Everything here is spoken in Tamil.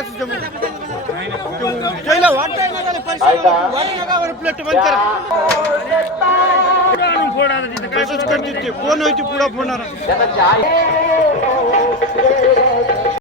போடாத போன வச்சு கூட போனார